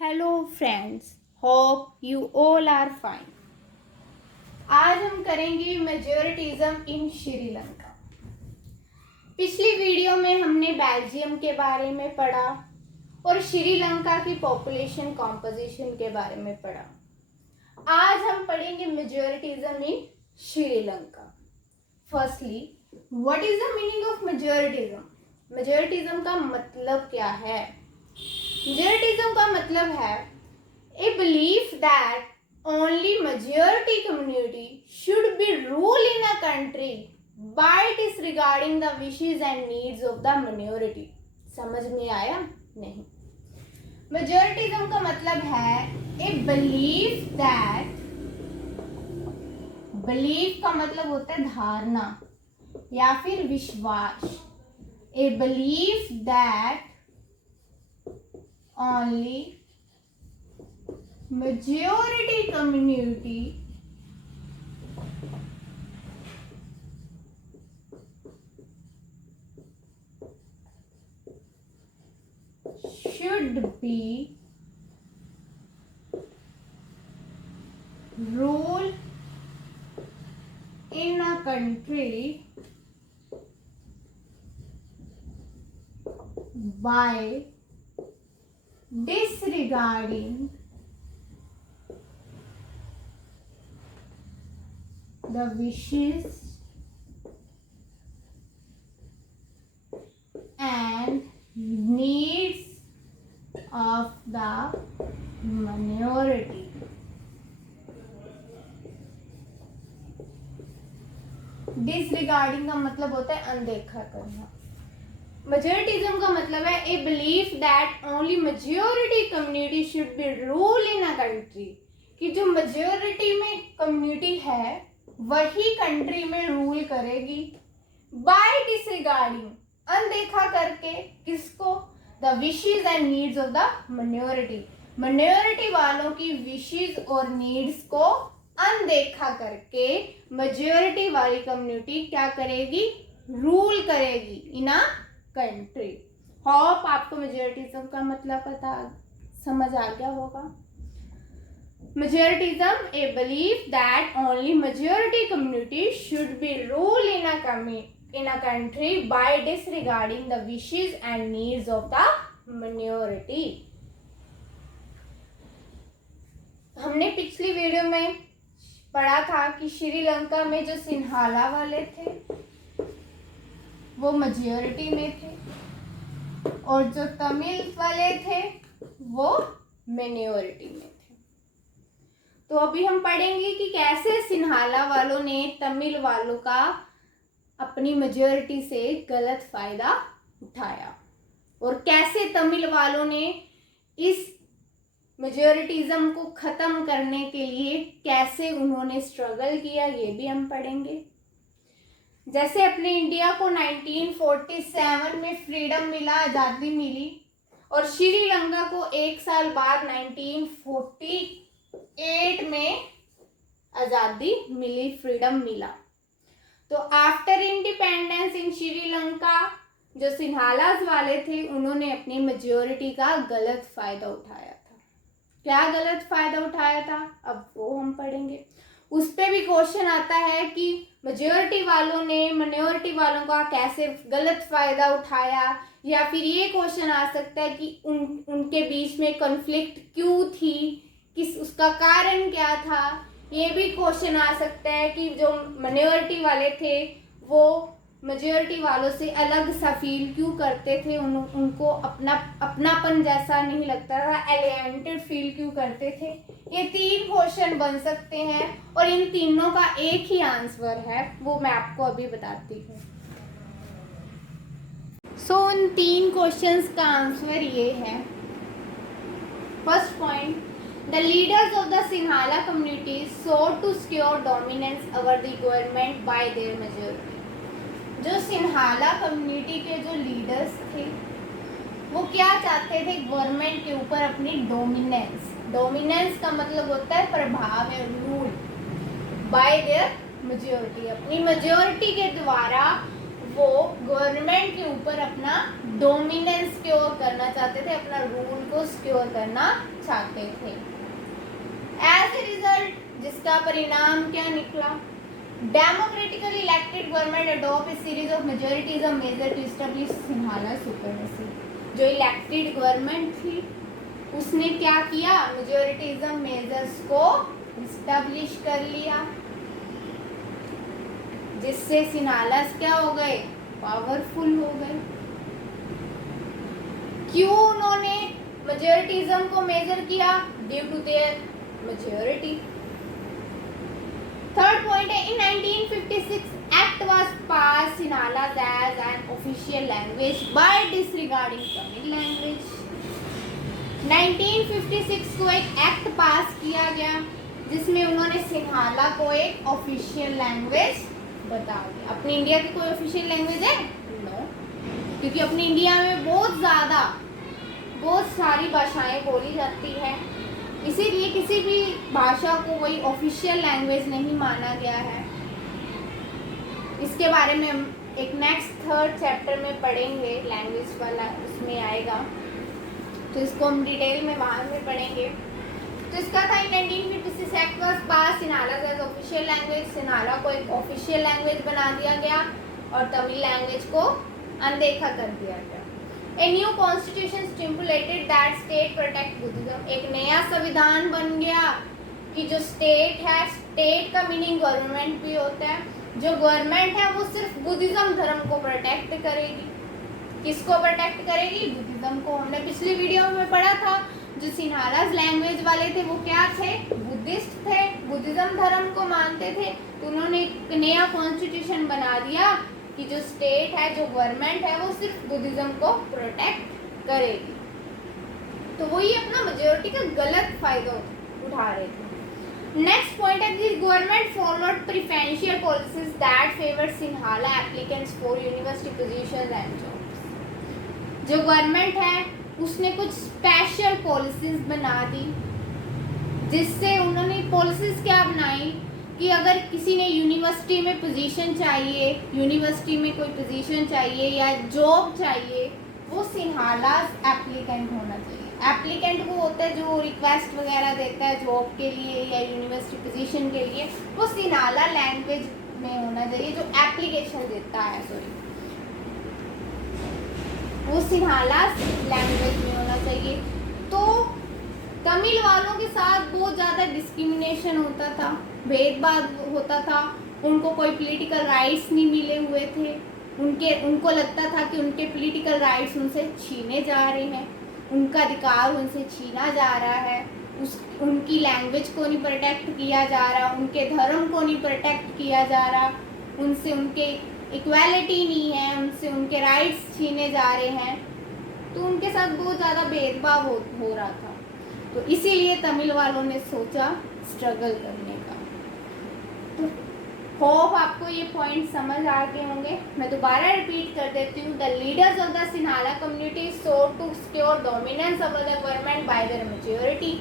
Hello friends, hope you all are fine. आज हम करेंगे मेजोरिटिज्म इन श्रीलंका। पिछली वीडियो में हमने बेल्जियम के बारे में पढ़ा और श्रीलंका की पॉपुलेशन कॉम्पोजिशन के बारे में पढ़ा। आज हम पढ़ेंगे majoritarianism in Sri Lanka. Firstly, what is the meaning of majoritarianism? Majoritarianism का मतलब क्या है? मेजोरिटिज्म का मतलब है a belief that only majority community should be rule in a country by disregarding the wishes and needs of the minority. समझ में आया? नहीं। मेजोरिटिज्म का मतलब है ए बिलीफ दैट, बिलीफ का मतलब होता है धारणा या फिर विश्वास। ए belief that only majority community should be ruled in a country by disregarding the wishes and needs of the minority. Disregarding का मतलब होता है अनदेखा करना। मेजोरिटिज्म का मतलब है a belief that only majority community should be rule in a country, कि जो मेजोरिटी में कम्युनिटी है वही कंट्री में रूल करेगी बाय डिसरिगार्डिंग, अनदेखा करके किसको? The wishes and needs of the minority, minority वालों की विशेस और नीड्स को अनदेखा करके मेजोरिटी वाली कम्युनिटी क्या करेगी? रूल करेगी इन अ कंट्री। होप आपको मेजोरिटिज्म का मतलब समझ आ गया होगा। Majoritarianism a belief that only majority community should be rule in a country by disregarding the wishes and needs of the minority. हमने पिछली वीडियो में पढ़ा था कि श्रीलंका में जो सिन्हाला वाले थे वो मेजॉरिटी में थे और जो तमिल वाले थे वो माइनॉरिटी में थे। तो अभी हम पढ़ेंगे कि कैसे सिन्हाला वालों ने तमिल वालों का अपनी मेजॉरिटी से गलत फायदा उठाया और कैसे तमिल वालों ने इस मेजोरिटिज्म को खत्म करने के लिए कैसे उन्होंने स्ट्रगल किया, ये भी हम पढ़ेंगे। जैसे अपने इंडिया को 1947 में फ्रीडम मिला, आज़ादी मिली, और श्रीलंका को एक साल बाद 1948 में आज़ादी मिली, फ्रीडम मिला। तो आफ्टर इंडिपेंडेंस इन श्रीलंका जो सिन्हालास वाले थे उन्होंने अपनी मेजोरिटी का गलत फायदा उठाया था। क्या गलत फायदा उठाया था अब वो हम पढ़ेंगे। उस पर भी क्वेश्चन आता है कि मेजोरिटी वालों ने माइनॉरिटी वालों का कैसे गलत फायदा उठाया, या फिर ये क्वेश्चन आ सकता है कि उनके बीच में कॉन्फ्लिक्ट क्यों थी, किस उसका कारण क्या था। ये भी क्वेश्चन आ सकता है कि जो माइनॉरिटी वाले थे वो मेजोरिटी वालों से अलग सा फील क्यों करते थे, उनको अपनापन जैसा नहीं लगता था, एलिएनेटेड फील क्यों करते थे। ये 3 क्वेश्चन बन सकते हैं और इन तीनों का एक ही आंसर है, वो मैं आपको अभी बताती हूँ। उन 3 क्वेश्चंस का आंसर ये है। First point, the leaders of the Sinhala community sought to secure dominance over the government by their majority। जो सिन्हाला कम्युनिटी के जो लीडर्स थे वो क्या चाहते थे? गवर्नमेंट के ऊपर अपनी डोमिनेंस का मतलब होता है प्रभाव है, रूल बाय देयर मेजॉरिटी, अपनी मेजॉरिटी के द्वारा वो गवर्नमेंट के ऊपर अपना डोमिनेंस सिक्योर करना चाहते थे, अपना रूल को सिक्योर करना चाहते थे। एज ए रिजल्ट जिसका परिणाम क्या निकला, democratically elected government adopt a series of majoritarian measure to establish Sinhala supremacy. जो इलेक्टेड गवर्नमेंट थी उसने क्या किया, मेजोरिटिज्म मेजर्स को एस्टैब्लिश कर लिया, जिससे सिन्हालास क्या हो गए, पावरफुल हो गए। क्यों उन्होंने मेजोरिटिज्म को मेजर किया, due to their majority. Third point है, in 1956 act was pass Sinhalas as an official language by disregarding Tamil language. 1956 को एक एक्ट पास किया गया जिसमें उन्होंने सिन्हाला को एक ऑफिशियल लैंग्वेज बता दिया। अपनी इंडिया की कोई ऑफिशियल लैंग्वेज है? नो, क्योंकि अपनी इंडिया में बहुत सारी भाषाएं बोली जाती है, इसीलिए किसी भी भाषा को कोई ऑफिशियल लैंग्वेज नहीं माना गया है। इसके बारे में हम एक नेक्स्ट थर्ड चैप्टर में पढ़ेंगे, लैंग्वेज वाला उसमें आएगा, तो इसको हम डिटेल में बाद में पढ़ेंगे। तो इसका था 1956 act was pass, Sinhala as official language, Sinhala को एक ऑफिशियल लैंग्वेज बना दिया गया और तमिल लैंग्वेज को अनदेखा कर दिया गया। A new constitution stipulated that state protect Buddhism। एक नया संविधान बन गया कि जो स्टेट है, स्टेट का मीनिंग गवर्नमेंट भी होता है, जो गवर्नमेंट है वो सिर्फ बुद्धिज्म धर्म को प्रोटेक्ट करेगी। किसको प्रोटेक्ट करेगी? बुद्धिज्म को। हमने पिछली वीडियो में पढ़ा था, जो सिन्हालास लैंग्वेज वाले थे वो क्या थे, बुद्धिस्ट थे, बुद्धिज्म धर्म को मानते थे। तो उन्होंने एक नया कॉन्स्टिट्यूशन बना दिया कि जो स्टेट है, जो गवर्नमेंट है, वो सिर्फ बुद्धिज्म को प्रोटेक्ट करेगी। तो वो ये अपना मेजोरिटी का गलत फायदा उठा रहे थे। नेक्स्ट पॉइंट है, this government followed preferential policies that favour Sinhala applicants for university positions and jobs. जो गवर्नमेंट है उसने कुछ स्पेशल पॉलिसीज बना दी, जिससे उन्होंने पॉलिसीज क्या बनाई कि अगर किसी ने यूनिवर्सिटी में पोजीशन चाहिए, यूनिवर्सिटी में कोई पोजीशन चाहिए या जॉब चाहिए, वो सिन्हालास एप्लीकेंट होना चाहिए। एप्लीकेंट वो होता है जो रिक्वेस्ट वगैरह देता है जॉब के लिए या यूनिवर्सिटी पोजीशन के लिए, वो सिन्हाला लैंग्वेज में होना चाहिए। जो एप्लीकेशन देता है, सॉरी, वो सिन्हालास लैंग्वेज में होना चाहिए। तो तमिल वालों के साथ बहुत ज़्यादा डिस्क्रिमिनेशन होता था, भेदभाव होता था, उनको कोई पॉलिटिकल राइट्स नहीं मिले हुए थे, उनको लगता था कि उनके पॉलिटिकल राइट्स उनसे छीने जा रहे हैं, उनका अधिकार उनसे छीना जा रहा है, उनकी लैंग्वेज को नहीं प्रोटेक्ट किया जा रहा, उनके धर्म को नहीं प्रोटेक्ट किया जा रहा, उनसे उनके इक्वालिटी नहीं है, उनसे उनके राइट्स छीने जा रहे हैं। तो उनके साथ बहुत ज़्यादा भेदभाव हो रहा था। तो इसीलिए तमिल वालों ने सोचा स्ट्रगल करने का। तो होप आपको ये पॉइंट समझ आ गए होंगे। मैं दोबारा रिपीट कर देती हूँ। The leaders of the Sinhala community sought to secure dominance over the government by their majority.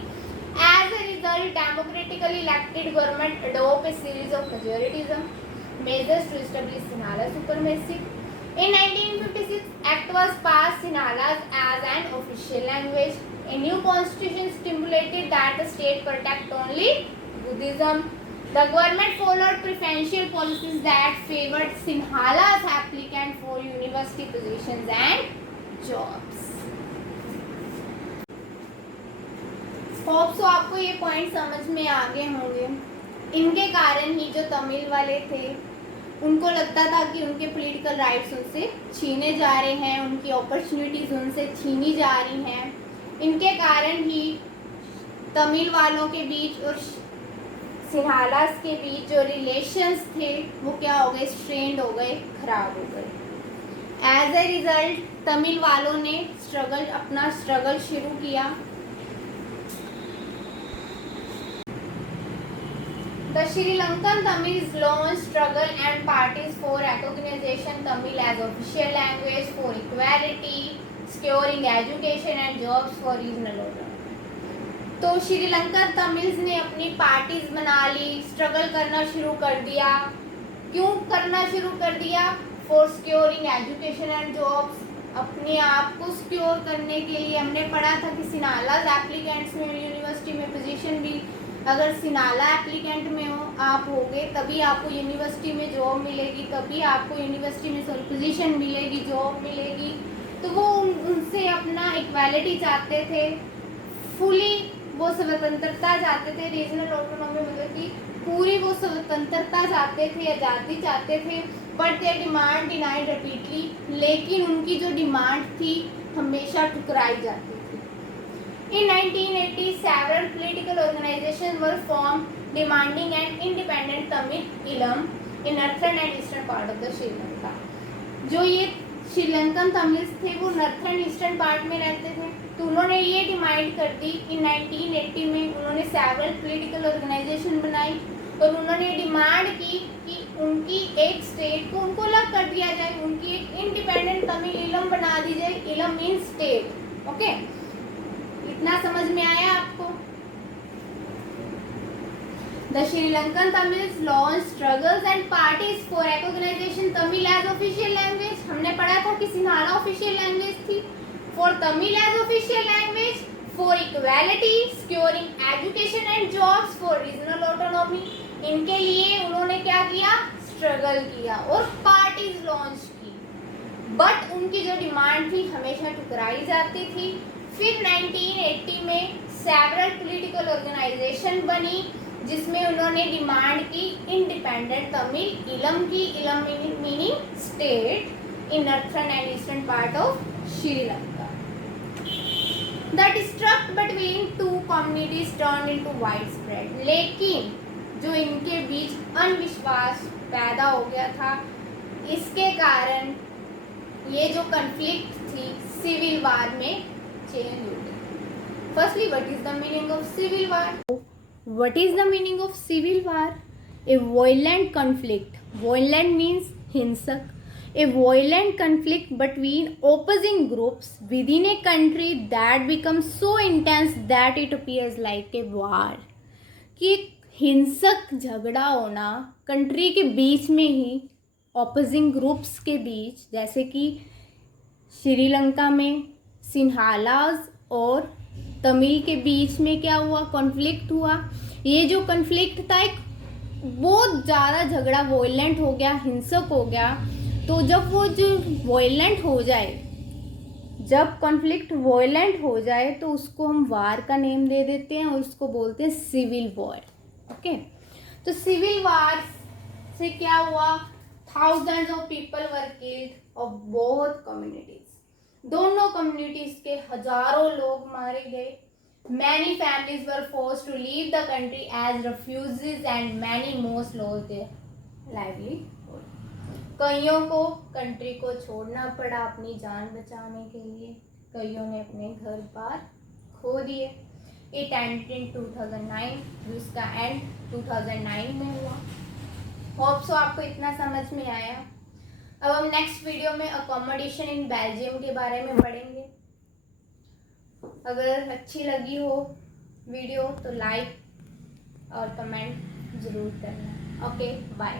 As a result, democratically elected government adopt a series of majoritism measures to establish Sinhala supremacy. In 1956, Act was passed Sinhala as an official language. A new constitution stipulated that the state protect only Buddhism. The government followed preferential policies that favored Sinhala's applicant for university positions and jobs. Hope so आपको ये point समझ में आ गए होंगे। इनके कारण ही जो तमिल वाले थे उनको लगता था कि उनके पॉलिटिकल राइट्स उनसे छीने जा रहे हैं, उनकी अपॉर्चुनिटीज़ उनसे छीनी जा रही हैं। इनके कारण ही तमिल वालों के बीच और सिन्हालास के बीच जो रिलेशंस थे वो क्या हो गए, स्ट्रेंड हो गए, खराब हो गए। एज ए रिजल्ट तमिल वालों ने अपना स्ट्रगल शुरू किया। The Sri Lankan Tamils launched struggle and parties for recognition Tamil as official language, for equality, securing education and jobs for regional autonomy. तो श्रीलंकन तमिल्स ने अपनी पार्टीज बना ली, स्ट्रगल करना शुरू कर दिया। क्यों करना शुरू कर दिया? For securing education and jobs, अपने आप को सिक्योर करने के लिए हमने पढ़ा था कि सिनालाज एप्लीकेंट्स में यूनिवर्सिटी में पोजीशन भी, अगर सिनाला एप्लीकेंट में हो आप होगे तभी आपको यूनिवर्सिटी में जॉब मिलेगी, तभी आपको यूनिवर्सिटी में पोजीशन मिलेगी, जॉब मिलेगी। तो वो उनसे अपना इक्वालिटी चाहते थे, फुली वो स्वतंत्रता चाहते थे, रीजनल ऑटोनॉमी मतलब कि पूरी वो स्वतंत्रता चाहते थे, आज़ादी चाहते थे, but their demand denied repeatedly, लेकिन उनकी जो डिमांड थी हमेशा ठुकराई जाती थी। In 1980, several political organizations were formed demanding an independent Tamil Eelam in northern and eastern part of the Sri Lanka. जो ये श्रीलंकन तमिल्स थे वो नॉर्थर्न ईस्टर्न पार्ट में रहते थे, तो उन्होंने ये डिमांड कर दी। इन 1980 में उन्होंने सेवरल पॉलिटिकल ऑर्गेनाइजेशन बनाई और उन्होंने डिमांड की कि उनकी एक स्टेट को उनको अलग कर दिया जाए, उनकी एक इंडिपेंडेंट तमिल ईलम बना दी जाए। Eelam means state. ओके, इतना समझ में आया आपको? The Sri Lankan Tamils launched struggles and parties for recognition Tamil as official language. हमने पढ़ा था कि सिन्हाला official language थी। For Tamil as official language, for equality, securing education and jobs, for regional autonomy. इनके लिए उन्होंने क्या किया? स्ट्रगल किया और पार्टीज लॉन्च की, बट उनकी जो डिमांड थी हमेशा ठुकराई जाती थी। फिर 1980 में सेवरल पॉलिटिकल ऑर्गेनाइजेशन बनी जिसमें उन्होंने डिमांड की इंडिपेंडेंट तमिल ईलम की, Eelam meaning state in northern and eastern part of Sri Lanka. The distrust between two communities turn into widespread, लेकिन जो इनके बीच अनविश्वास पैदा हो गया था, इसके कारण ये जो कन्फ्लिक्ट थी सिविल वार में चेंज हो गई। Firstly, what is the meaning of civil war? What is the meaning of civil war? A violent conflict. Violent means hinsak. A violent conflict between opposing groups within a country that becomes so intense that it appears like a war. कि हिंसक झगड़ा होना country के बीच में ही, opposing groups के बीच, जैसे कि श्रीलंका में सिन्हालाज और तमिल के बीच में क्या हुआ? कॉन्फ्लिक्ट हुआ। ये जो कॉन्फ्लिक्ट था एक बहुत ज़्यादा झगड़ा वॉयलेंट हो गया, हिंसक हो गया। तो जब वो जो वॉयलेंट हो जाए, जब कॉन्फ्लिक्ट वॉयलेंट हो जाए तो उसको हम वार का नेम दे देते हैं और उसको बोलते हैं सिविल वॉर। ओके, तो सिविल वार से क्या हुआ? Thousands of people were killed of both communities. दोनों कम्युनिटीज के हजारों लोग मारे गए। Many families were forced to leave the country as refugees and many most lost their livelihood. कईयों को कंट्री को छोड़ना पड़ा अपनी जान बचाने के लिए, कईयों ने अपने घर बार खो दिए। इट एंडेड इन 2009, जिसका एंड 2009 में हुआ। होप सो आपको इतना समझ में आया। अब हम नेक्स्ट वीडियो में अकोमोडेशन इन बेल्जियम के बारे में पढ़ेंगे। अगर अच्छी लगी हो वीडियो तो लाइक और कमेंट ज़रूर करना। Okay, bye.